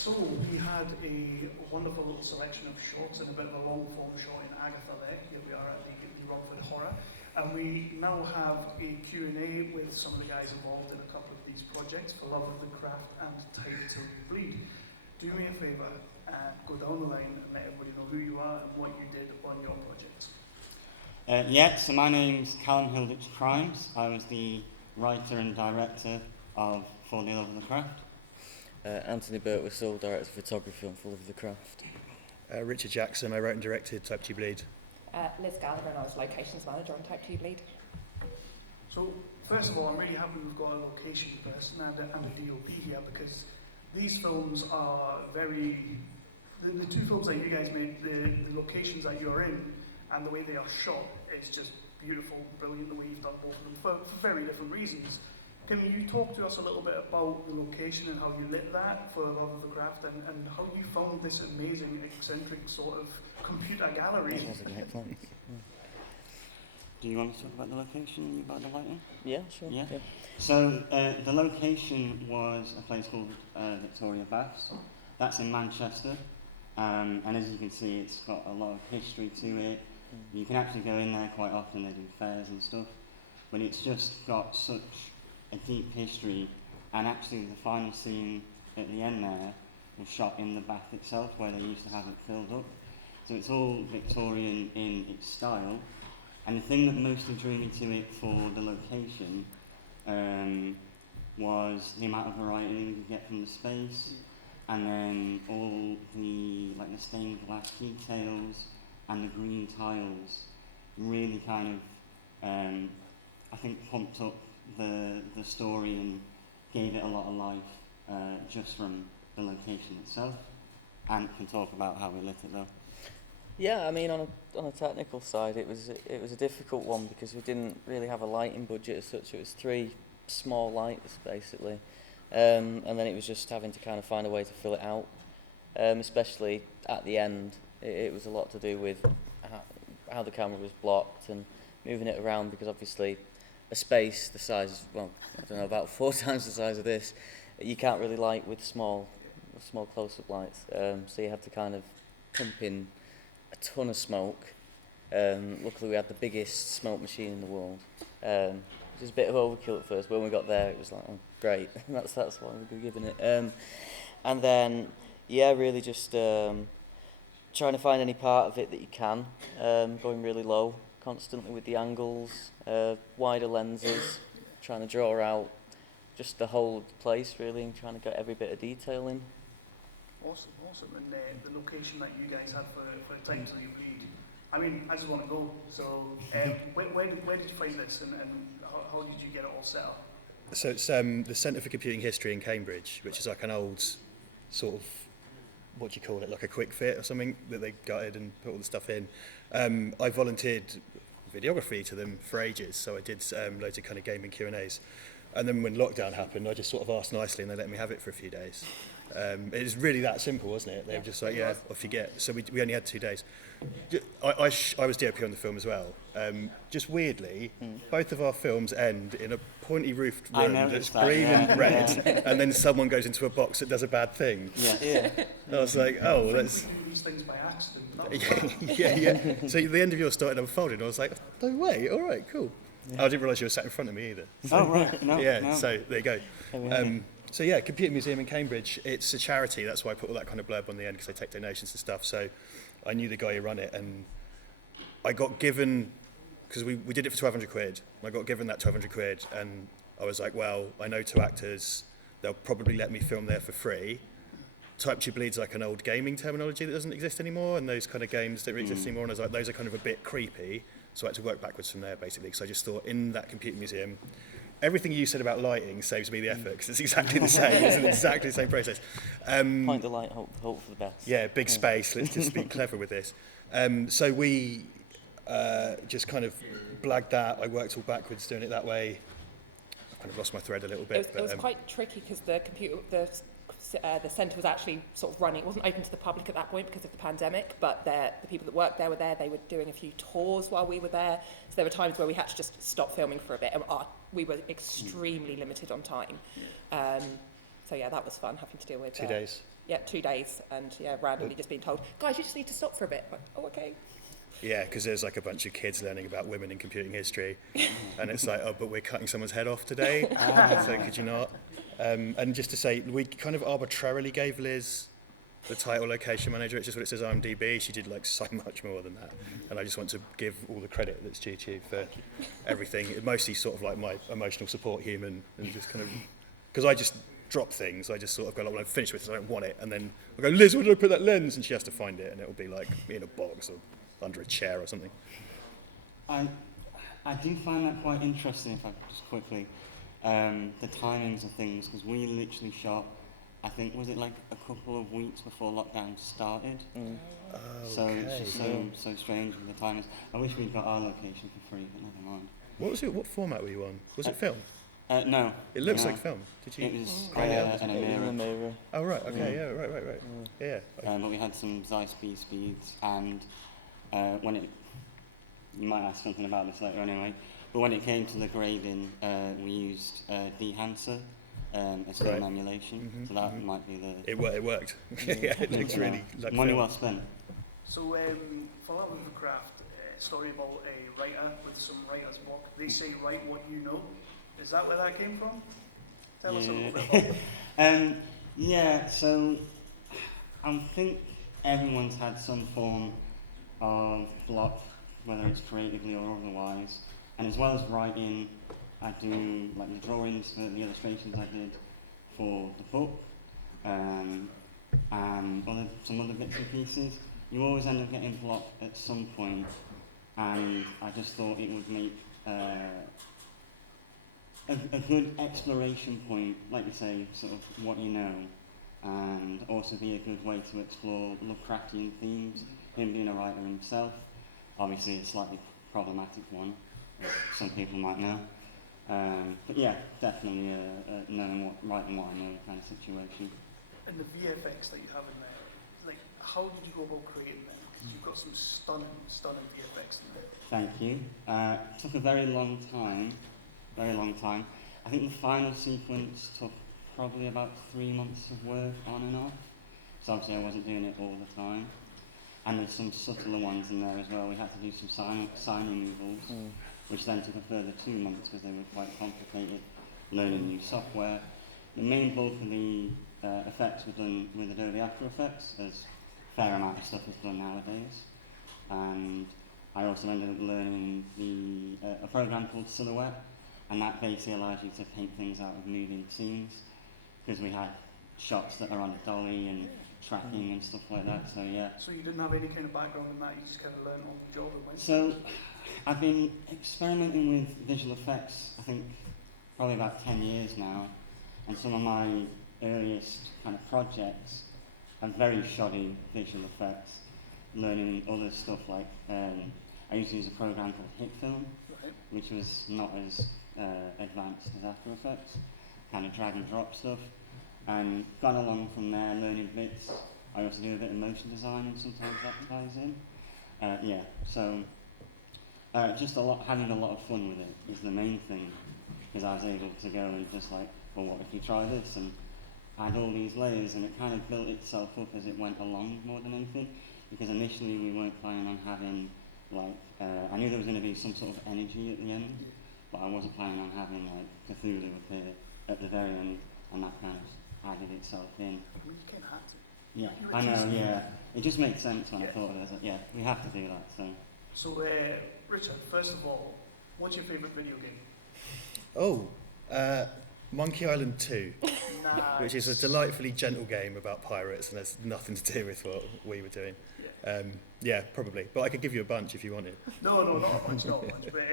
So we had a wonderful little selection of shots and a bit of a long form shot in Agatha there. Here we are at the Romford Horror. And we now have a Q&A with some of the guys involved in a couple of these projects for love of the craft and time to bleed. Do me a favour, go down the line and let everybody know who you are and what you did on your projects. So my name's Callum, Hilditch-Crimes. I was the writer and director of For the Love of the Craft. Anthony Birtwhistle, director of photography on For the Love of the Craft. Richard Jackson, I wrote and directed Type 2 Bleed. Liz Gallagher, and I was locations manager on Type 2 Bleed. So first of all, I'm really happy we've got a location person and a DOP here, because these films are very, the two films that you guys made, the locations that you're in and the way they are shot is just beautiful, brilliant the way you've done both of them for very different reasons. Can you talk to us a little bit about the location and how you lit that for the love of the craft, and how you found this amazing, eccentric sort of computer gallery? That was a great fun. Do you want to talk about the location and about the lighting? Yeah, sure. Yeah. So the location was a place called Victoria Baths. That's in Manchester, and as you can see, it's got a lot of history to it. You can actually go in there quite often. They do fairs and stuff, but it's just got such a deep history. And actually, the final scene at the end there was shot in the bath itself, where they used to have it filled up. So it's all Victorian in its style. And the thing that mostly drew me to it for the location was the amount of variety you could get from the space, and then all the stained glass details and the green tiles really kind of, I think, pumped up the story and gave it a lot of life just from the location itself. And can talk about how we lit it though. Yeah, I mean, on a technical side, it was a difficult one because we didn't really have a lighting budget as such. It was 3 small lights basically, and then it was just having to kind of find a way to fill it out. Especially at the end, it was a lot to do with how the camera was blocked and moving it around, because obviously a space the size, well, I don't know, about 4 times the size of this, you can't really light with small close-up lights. So you had to kind of pump in a ton of smoke. Luckily we had the biggest smoke machine in the world. It was a bit of overkill at first. When we got there, it was like, oh, great, that's what we'd be giving it. And then, yeah, really just trying to find any part of it that you can, going really low constantly with the angles, wider lenses, trying to draw out just the whole place really, and trying to get every bit of detail in. Awesome. And the location that you guys had for Time to Bleed, I mean, I just want to go. So where did you find this, and how did you get it all set up? So it's the Centre for Computing History in Cambridge, which is like an old sort of, what do you call it, like a quick fit or something that they gutted and put all the stuff in. I volunteered videography to them for ages, so I did loads of kind of gaming Q&As. And then when lockdown happened, I just sort of asked nicely and they let me have it for a few days. It was really that simple, wasn't it? They were just like, yeah, off you get. So we only had 2 days. I was DOP on the film as well. Just weirdly, both of our films end in a pointy-roofed room that's green and red, and then someone goes into a box that does a bad thing. Yeah. I was like, oh, that's... These things by accident. yeah. So the end of yours started unfolding. I was like, no way, all right, cool. Yeah. I didn't realise you were sat in front of me either. Oh, right. No, no. So there you go. So yeah, Computer Museum in Cambridge, it's a charity, that's why I put all that kind of blurb on the end, because they take donations and stuff. So I knew the guy who run it, and I got given, because we did it for 1,200 quid, I got given that 1,200 quid, and I was like, well, I know 2 actors, they'll probably let me film there for free. Type 2 Bleed's like an old gaming terminology that doesn't exist anymore, and those kind of games that don't exist anymore, and I was like, those are kind of a bit creepy, so I had to work backwards from there basically, because I just thought in that Computer Museum, everything you said about lighting saves me the effort, because it's exactly the same. It's exactly the same process. Point the light, hope for the best. Yeah, big space. Let's just be clever with this. So we just kind of blagged that. I worked all backwards doing it that way. I kind of lost my thread a little bit. It was quite tricky because the centre was actually sort of running. It wasn't open to the public at that point because of the pandemic, but the people that worked there were there. They were doing a few tours while we were there. So there were times where we had to just stop filming for a bit. We were extremely limited on time. So yeah, that was fun having to deal with 2 days. Yeah, 2 days, and yeah, randomly just being told, guys, you just need to stop for a bit. Like, oh, okay. Yeah, because there's like a bunch of kids learning about women in computing history, and it's like, oh, but we're cutting someone's head off today, so could you not? And just to say, we kind of arbitrarily gave Liz the title location manager. It's just what it says on IMDb. She did like so much more than that, and I just want to give all the credit that's due to you for everything. Mostly sort of like my emotional support human, and just kind of, because I just drop things. I just sort of go like, when I'm finished with it, I don't want it, and then I go, Liz, where did I put that lens? And she has to find it, and it'll be like in a box or under a chair or something. I do find that quite interesting, if I could just quickly, the timings of things, because we literally shot, I think, was it like a couple of weeks before lockdown started? So it's just so strange with the timings. I wish we'd got our location for free, but never mind. What was it? What format were you on? Was it film? No. It looks no. like film. Did you? It was In a mirror. Oh right. Okay. Yeah. Right. Yeah. but we had some Zeiss B speeds, and when it, you might ask something about this later anyway, but when it came to the grading, we used Dehancer as film emulation, so that might be the... It worked. Yeah, it looks really like money film. well spent. So, for Love of the Craft, story about a writer with some writer's block. They say, write what you know. Is that where that came from? Tell us a little bit about it. Yeah, so I think everyone's had some form of block, whether it's creatively or otherwise. And as well as writing, I do like the drawings for the illustrations I did for the book, and some other bits and pieces. You always end up getting blocked at some point, and I just thought it would make a good exploration point, like you say, sort of what you know, and also be a good way to explore Lovecraftian themes, him being a writer himself. Obviously a slightly problematic one, as some people might know. But yeah, definitely knowing writing what I know kind of situation. And the VFX that you have in there, like, how did you go about creating them? Because you've got some stunning VFX in there. Thank you. It took a very long time. I think the final sequence took probably about 3 months of work on and off. So obviously I wasn't doing it all the time. And there's some subtler ones in there as well. We had to do some sign removals, which then took a further 2 months because they were quite complicated, learning new software. The main bulk of the effects were done with Adobe After Effects, as a fair amount of stuff is done nowadays. And I also ended up learning a program called Silhouette, and that basically allows you to paint things out of moving scenes, because we had shots that are on a dolly and tracking and stuff like that, so yeah. So you didn't have any kind of background in that, you just kind of learned on the job and went? So I've been experimenting with visual effects, I think, probably about 10 years now, and some of my earliest kind of projects have very shoddy visual effects, learning other stuff like, I used to use a program called HitFilm, which was not as advanced as After Effects, kind of drag and drop stuff, and gone along from there, learning bits. I also do a bit of motion design and sometimes advertising. So just having a lot of fun with it is the main thing, because I was able to go and just like, well, what if you try this, and add all these layers, and it kind of built itself up as it went along more than anything, because initially we weren't planning on having, like, I knew there was going to be some sort of energy at the end, but I wasn't planning on having, like, Cthulhu appear at the very end, and that kind of added itself in. Well, you kind of had to. Yeah, I know, yeah. It just makes sense when I thought of it. I was like, yeah, we have to do that, so. So, Richard, first of all, what's your favourite video game? Oh, Monkey Island 2, Nice. which is a delightfully gentle game about pirates, and has nothing to do with what we were doing. Yeah, probably. But I could give you a bunch if you wanted. No, not much. But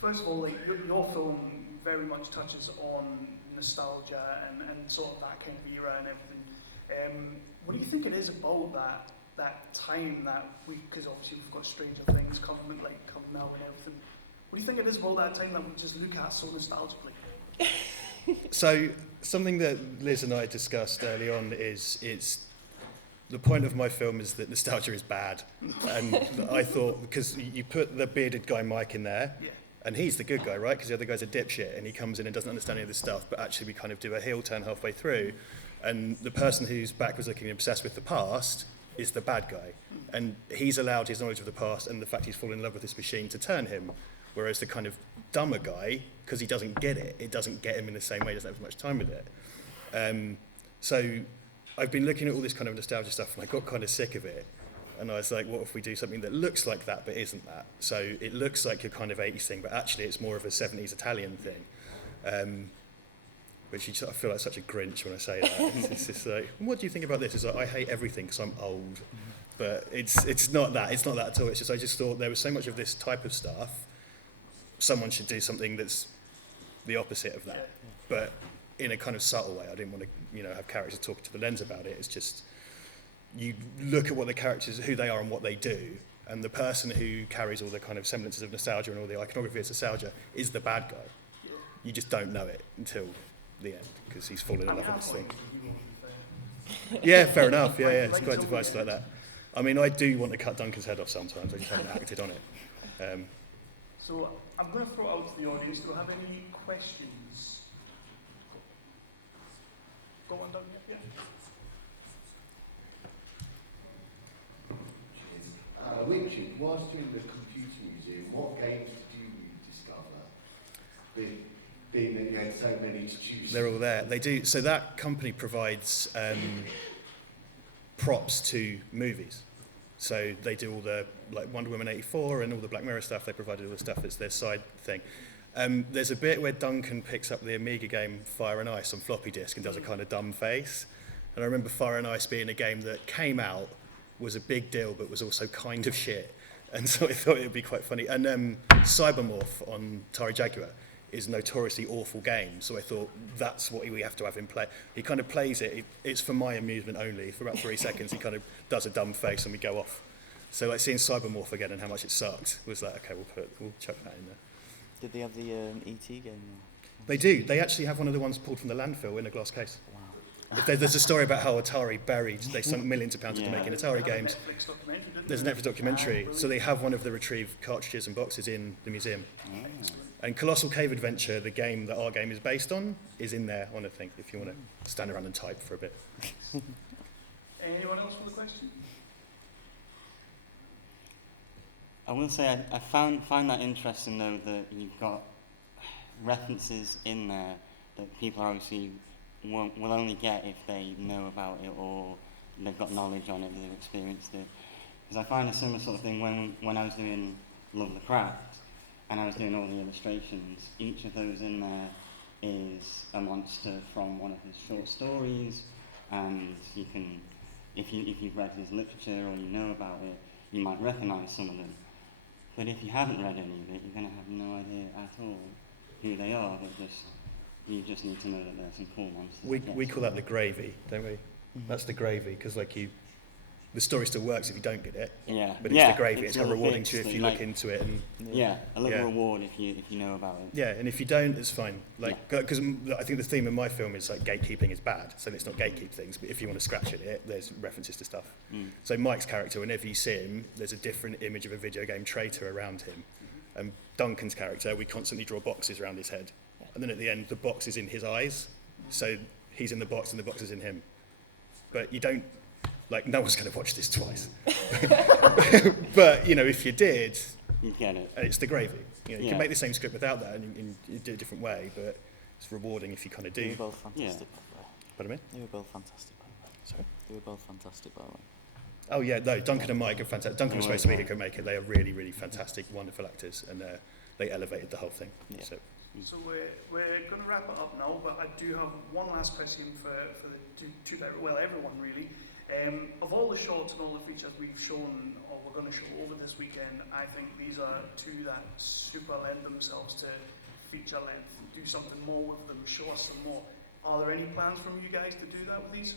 first of all, like, your film very much touches on nostalgia and sort of that kind of era and everything. What do you think it is about that time that because obviously we've got Stranger Things coming now and everything. What do you think it is about that time that we just look at so nostalgically? So something that Liz and I discussed early on is the point of my film is that nostalgia is bad, and I thought because you put the bearded guy Mike in there, And he's the good guy, right? Because the other guy's a dipshit, and he comes in and doesn't understand any of this stuff, but actually we kind of do a heel turn halfway through, and the person who's backwards looking and obsessed with the past is the bad guy. And he's allowed his knowledge of the past and the fact he's fallen in love with this machine to turn him. Whereas the kind of dumber guy, because he doesn't get it, it doesn't get him in the same way, he doesn't have as much time with it. So I've been looking at all this kind of nostalgia stuff, and I got kind of sick of it. And I was like, what if we do something that looks like that but isn't that? So it looks like a kind of 80s thing, but actually it's more of a 70s Italian thing. Which I feel like such a Grinch when I say that. It's just like, what do you think about this? It's like, I hate everything because I'm old. But it's not that. It's not that at all. It's just, I just thought there was so much of this type of stuff. Someone should do something that's the opposite of that. But in a kind of subtle way. I didn't want to, have characters talking to the lens about it. It's just, you look at what the characters, who they are and what they do, and the person who carries all the kind of semblances of nostalgia and all the iconography of nostalgia is the bad guy. You just don't know it until the end, because he's fallen in love with this thing. Yeah, fair enough. Yeah, it's quite divisive like that. I mean, I do want to cut Duncan's head off sometimes. I just haven't acted on it. So I'm going to throw it out to the audience. Do you have any questions? Go on, Duncan. Yeah. Richard, whilst you're in the computer museum, what games did you discover? Being that you had so many to choose. They're all there. They do. So that company provides props to movies. So they do all the Wonder Woman 84 and all the Black Mirror stuff. They provided all the stuff. It's their side thing. There's a bit where Duncan picks up the Amiga game Fire and Ice on floppy disk and does a kind of dumb face. And I remember Fire and Ice being a game that came out, was a big deal, but was also kind of shit. And so I thought it would be quite funny. And Cybermorph on Atari Jaguar is a notoriously awful game. So I thought that's what we have to have him play. He kind of plays it. It's for my amusement only. For about 3 seconds, he kind of does a dumb face and we go off. So seeing Cybermorph again and how much it sucked was like, okay, we'll chuck that in there. Did they have the E.T. game? They do. They actually have one of the ones pulled from the landfill in a glass case. Wow. There's a story about how Atari they sunk millions of pounds into making Atari games. There's a Netflix documentary. So they have one of the retrieved cartridges and boxes in the museum. Oh. And Colossal Cave Adventure, the game that our game is based on, is in there on a thing, if you want to stand around and type for a bit. Anyone else with a question? I will say I find that interesting though, that you've got references in there that people obviously will only get if they know about it or they've got knowledge on it, they've experienced it. Because I find a similar sort of thing when I was doing Love the Craft and I was doing all the illustrations. Each of those in there is a monster from one of his short stories, and you can, if you've read his literature or you know about it, you might recognise some of them. But if you haven't read any of it, you're going to have no idea at all who they are, but you just need to know that there's some cool monsters. We call that the gravy, don't we? Mm-hmm. That's the gravy, because the story still works if you don't get it. Yeah. But it's the gravy. It's kind of rewarding to you if you look into it. And a little reward if you know about it. Yeah, and if you don't, it's fine. Because I think the theme of my film is gatekeeping is bad, so let's not gatekeep things. But if you want to scratch at it, there's references to stuff. Mm. So Mike's character, whenever you see him, there's a different image of a video game traitor around him. And Duncan's character, we constantly draw boxes around his head, and then at the end, the box is in his eyes. So he's in the box, and the box is in him. But you don't. No one's going to watch this twice. But, if you did, you get it. It's the gravy. You can make the same script without that and you do it a different way, but it's rewarding if you kind of do. They were both fantastic, by the way. Pardon me? They were both fantastic, by the way. Sorry? They were both fantastic, by the way. Oh, yeah, no, Duncan and Mike are fantastic. Duncan was supposed to be Who Can Make It. They are really, really fantastic, wonderful actors, and they elevated the whole thing. Yeah. So we're going to wrap it up now, but I do have one last question for the everyone really. Of all the shorts and all the features we've shown, or we're going to show over this weekend, I think these are two that super lend themselves to feature length. Do something more with them, show us some more. Are there any plans from you guys to do that with these?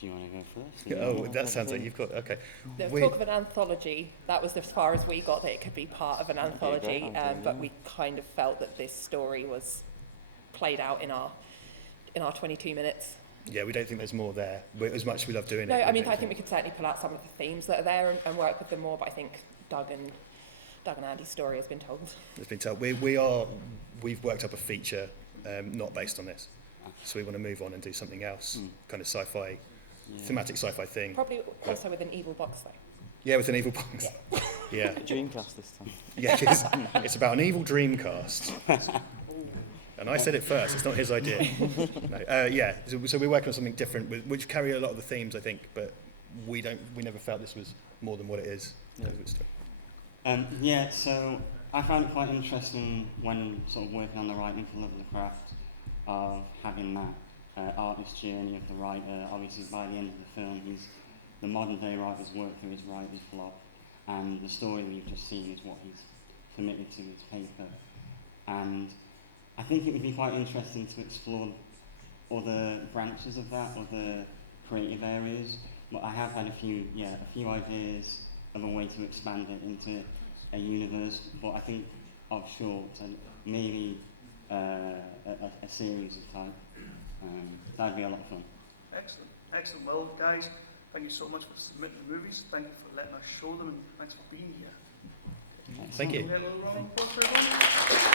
Do you want to go first? Oh, that sounds like you've got, okay. The talk of an anthology, that was as far as we got, that it could be part of an anthology, but we kind of felt that this story was played out in our 22 minutes. Yeah, we don't think there's more there. As much as we love doing it. No, I mean, I think we could certainly pull out some of the themes that are there and work with them more, but I think Doug and Doug and Andy's story has been told. It's been told. We've worked up a feature not based on this. So we want to move on and do something else, kind of sci-fi, thematic sci-fi thing. Probably also with an evil box though. Yeah, with an evil box. Yeah. Dreamcast this time. Yeah, it's about an evil Dreamcast. And I said it first, it's not his idea. No. Yeah, so we're working on something different, which carry a lot of the themes, I think, but we never felt this was more than what it is. Yeah, so I found it quite interesting when sort of working on the writing for Love of the Craft, of having that artist journey of the writer. Obviously, by the end of the film, the modern day writer's worked through his writer's block, and the story we've just seen is what he's committed to his paper. And I think it would be quite interesting to explore other branches of that, other creative areas. But I have had a few ideas of a way to expand it into a universe. But I think of shorts and maybe a series of type. That'd be a lot of fun. Excellent, excellent. Well, guys, thank you so much for submitting the movies. Thank you for letting us show them, and thanks for being here. Thank you. Can we get a little round of applause for everyone?